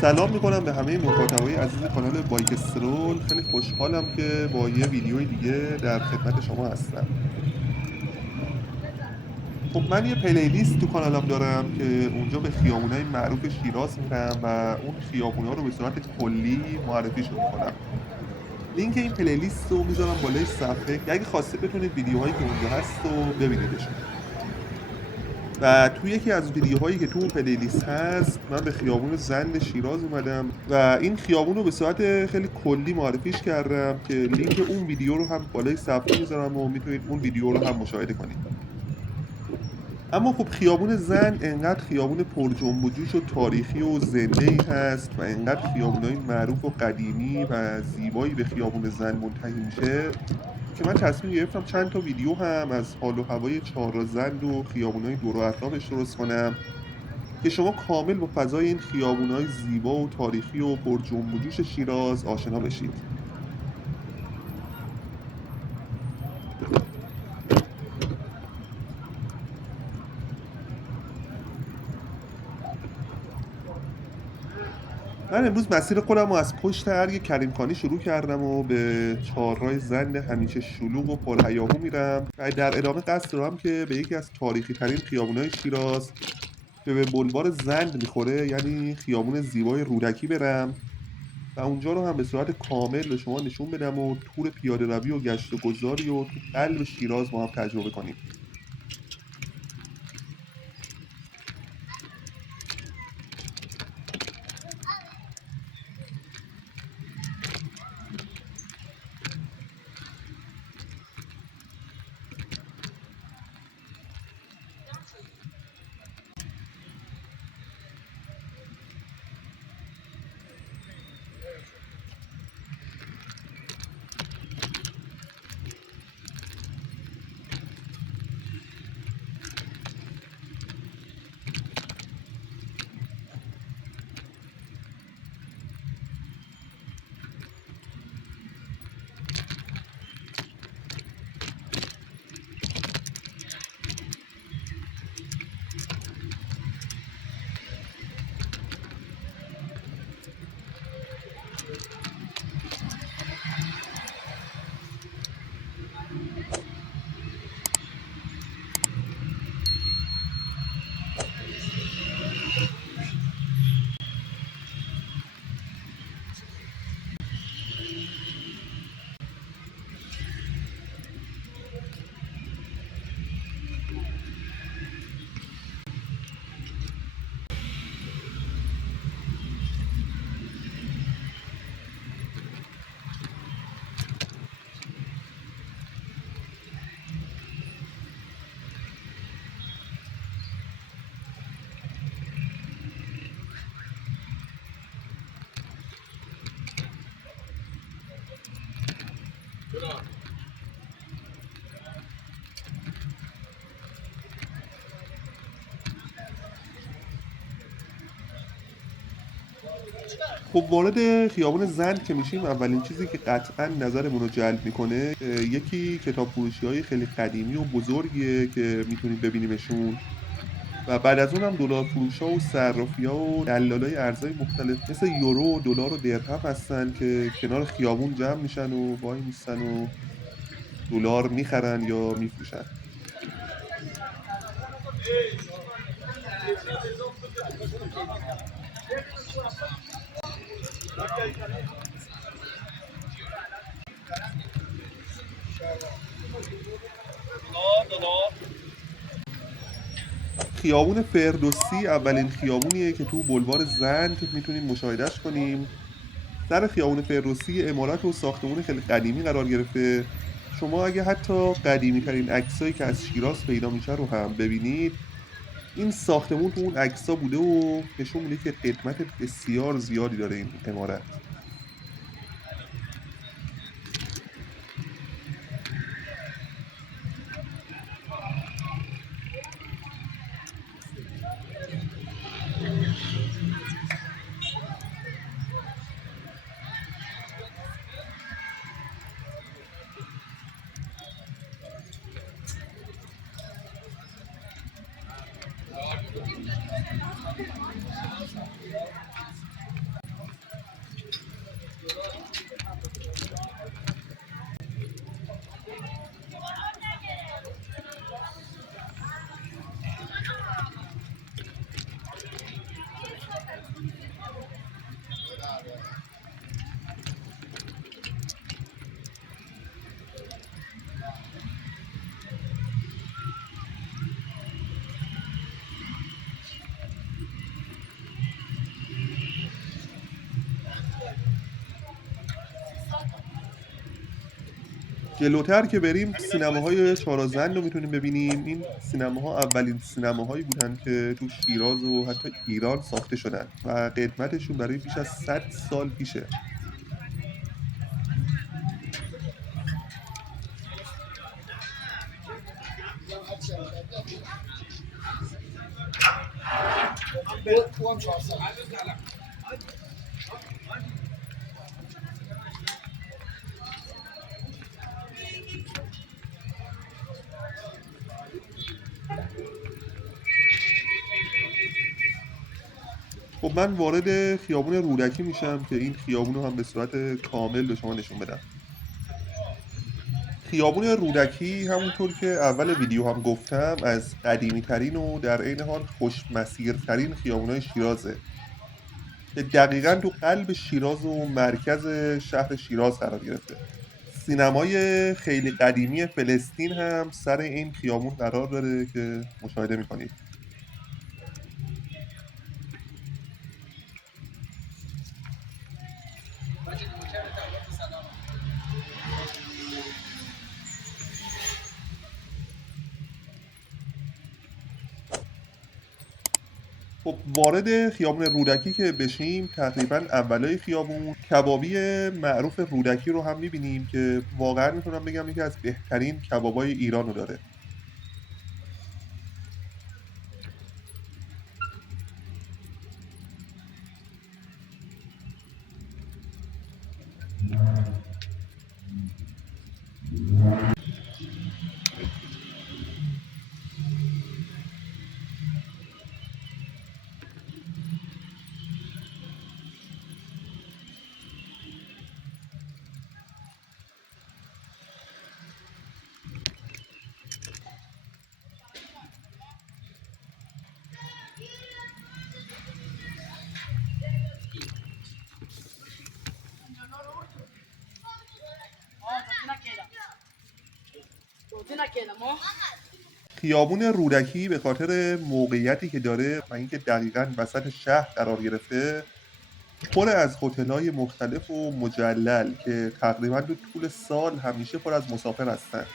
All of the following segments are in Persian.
سلام میکنم به همه مخاطبای عزیز کانال بایک استرول. خیلی خوشحالم که با یه ویدیوی دیگه در خدمت شما هستم. خب من یه پلیلیست تو کانالم دارم که اونجا به خیابونای معروف شیراز میرم و اون خیابونا رو به صورت کلی معرفیشون میکنم. لینک این پلیلیست رو میذارم بالای صفحه که اگه خواسته بتونید ویدیوهایی که اونجا هست رو ببینیدشون. و تو یکی از ویدیوهایی که تو اون پلیلیست هست من به خیابون زند شیراز اومدم و این خیابون رو به صورت خیلی کلی معرفیش کردم که لینک اون ویدیو رو هم بالای صفحه میذارم و میتونید اون ویدیو رو هم مشاهده کنید. اما خب خیابون زند انقدر خیابون پر جنب و جوش و تاریخی و زنده‌ای هست و انقدر خیابونای معروف و قدیمی و زیبایی به خیابون زند منتهی میشه که من تصمیم گرفتم چند تا ویدیو هم از حال و هوای چهارراه و خیابونای دور و اطرافش درست کنم که شما کامل با فضای این خیابونای زیبا و تاریخی و پر جنب و جوش شیراز آشنا بشید. من امروز مسیر خودم رو از پشت ارگ کریمخانی شروع کردم و به چهارراه زند همیشه شلوغ و پرهیاهو میرم و در ادامه قصد دارم که به یکی از تاریخی ترین خیابونای شیراز که به بلوار زند میخوره یعنی خیابون زیبای رودکی برم و اونجا رو هم به صورت کامل به شما نشون بدم و تور پیاده روی و گشت و گذاری و تو قلب شیراز با هم تجربه کنیم. خب وارد خیابان زند که میشیم اولین چیزی که قطعا نظرمون رو جلب میکنه یکی کتاب فروشی های خیلی قدیمی و بزرگیه که میتونید ببینیمشون و بعد از اون هم دلار فروش ها و صرافی ها و دلالای ارزهای مختلف مثل یورو و دلار و درهم هستن که کنار خیابون جمع میشن و وای میستن و دلار میخرن یا میفروشن. خیابون فردوسی اولین خیابونیه که تو بلوار زند میتونیم مشاهدهش کنیم. سر خیابون فردوسی عمارت و ساختمون خیلی قدیمی قرار گرفته. شما اگه حتی قدیمی ترین عکسایی که از شیراز پیدا میشه رو هم ببینید این ساختمون تو اون عکسا بوده و نشون میده که قدمت بسیار زیادی داره این عمارت. جلوتر که بریم سینماهای چهارازن رو میتونیم ببینیم. این سینماها اولین سینماهایی بودن که تو شیراز و حتی ایران ساخته شدن و قدمتشون برای بیش از 100 سال پیشه. خب من وارد خیابون رودکی میشم که این خیابون رو هم به صورت کامل به شما نشون بدم. خیابون رودکی همونطور که اول ویدیو هم گفتم از قدیمی ترین و در عین حال خوش‌مسیرترین خیابون‌های شیرازه که دقیقاً تو قلب شیراز و مرکز شهر شیراز قرار گرفته. سینمای خیلی قدیمی فلسطین هم سر این خیابون قرار داره که مشاهده میکنید. خب وارد خیابون رودکی که بشیم تقریبا اولای خیابون کبابی معروف رودکی رو هم میبینیم که واقعا میتونم بگم یکی از بهترین کبابای ایران رو داره. خیابون رودکی به خاطر موقعیتی که داره و اینکه دقیقاً وسط شهر قرار گرفته پر از هتل‌های مختلف و مجلل که تقریباً تو طول سال همیشه پر از مسافر هستن.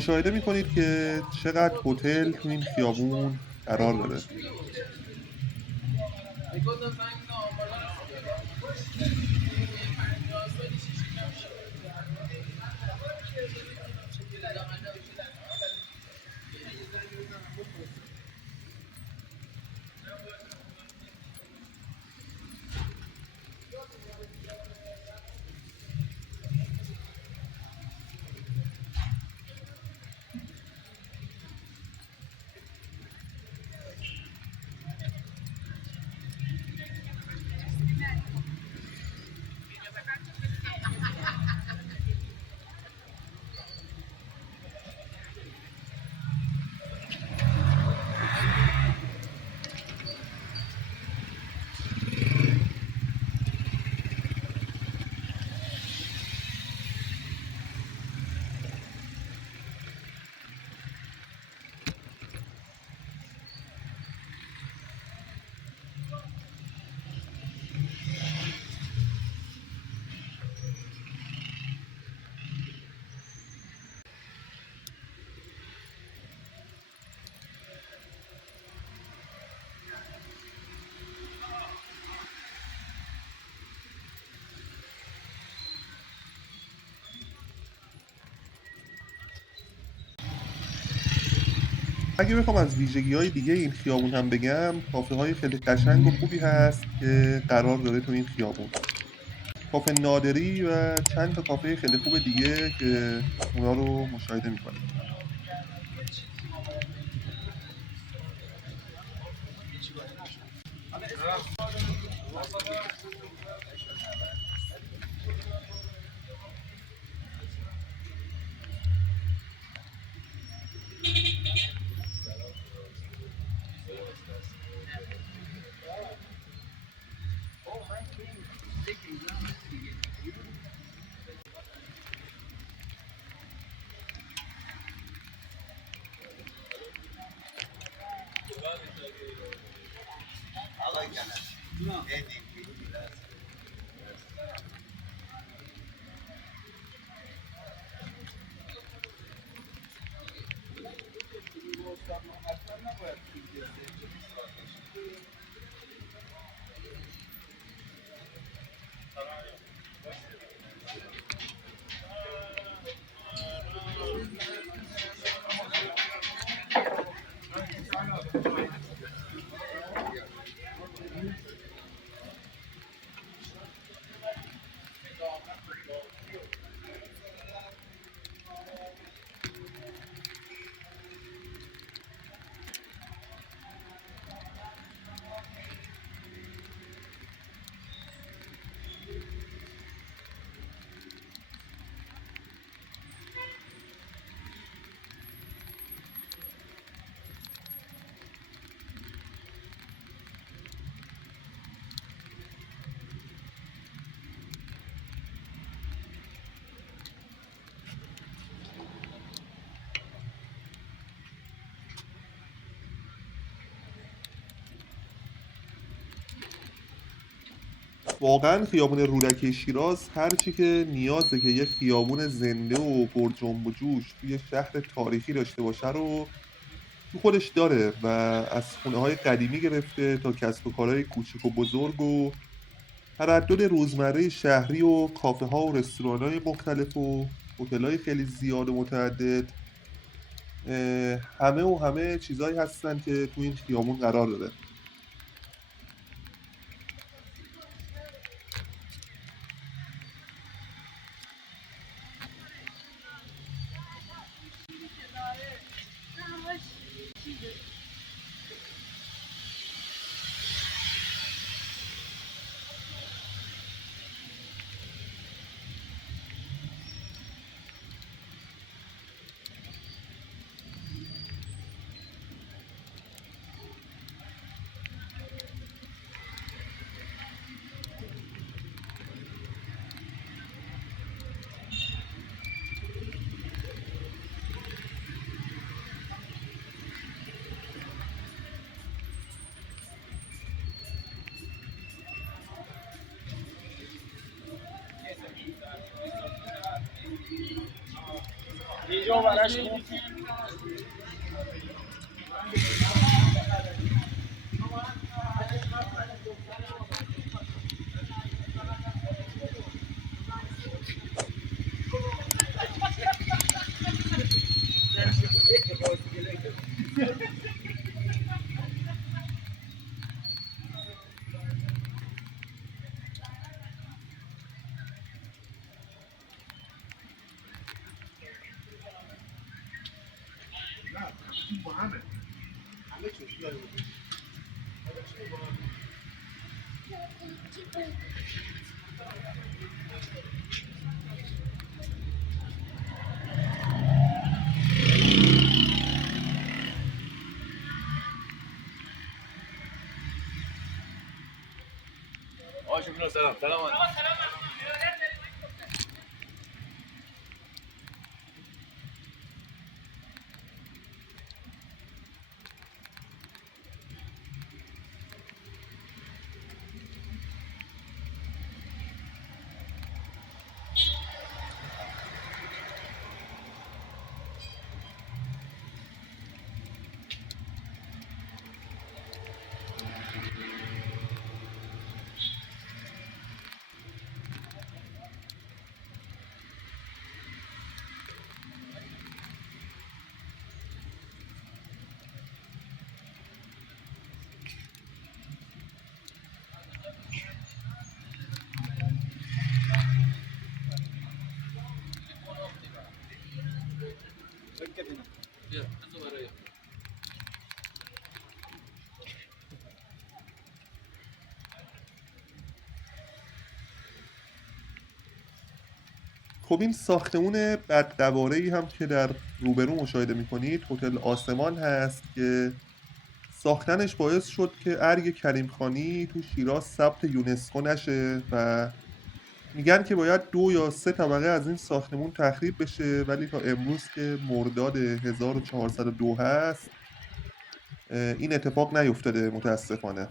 مشاهده میکنید که چقدر هتل تو این خیابون قرار داره. اگه بخوام از ویژگی‌های دیگه این خیابون هم بگم، کافه‌های خیلی قشنگ و خوبی هست که قرار داره تو این خیابون. کافه نادری و چند تا کافه خیلی خوب دیگه که اونا رو مشاهده می‌کنید. واقعا خیابون رودکی شیراز هرچی که نیازه که یه خیابون زنده و پر جنب و جوش توی شهر تاریخی داشته باشه رو تو خودش داره و از خونه های قدیمی گرفته تا کسب و کارهای کوچک و بزرگ و تردد روزمره شهری و کافه ها و رستوران های مختلف و هتل های خیلی زیاد و متعدد، همه چیزهایی هستن که تو این خیابون قرار داره. خب این ساختمون بددواره‌ای هم که در روبرو مشاهده میکنید هتل آسمان هست که ساختنش باعث شد که ارگ کریم خانی تو شیراز ثبت یونسکو نشه و میگن که باید 2 یا 3 طبقه از این ساختمون تخریب بشه، ولی تا امروز که مرداد 1402 هست این اتفاق نیفتاده متاسفانه.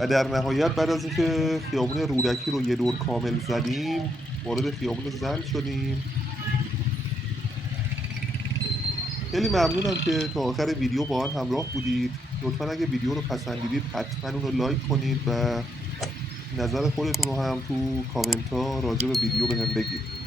و در نهایت بعد از اینکه خیابون رودکی رو یه دور کامل زدیم وارد خیابون زند شدیم. خیلی ممنونم که تا آخر ویدیو با من همراه بودید. لطفا اگه ویدیو رو پسندیدید حتما اون رو لایک کنید و نظر خودتون رو هم تو کامنت ها راجع به ویدیو بهم بگید.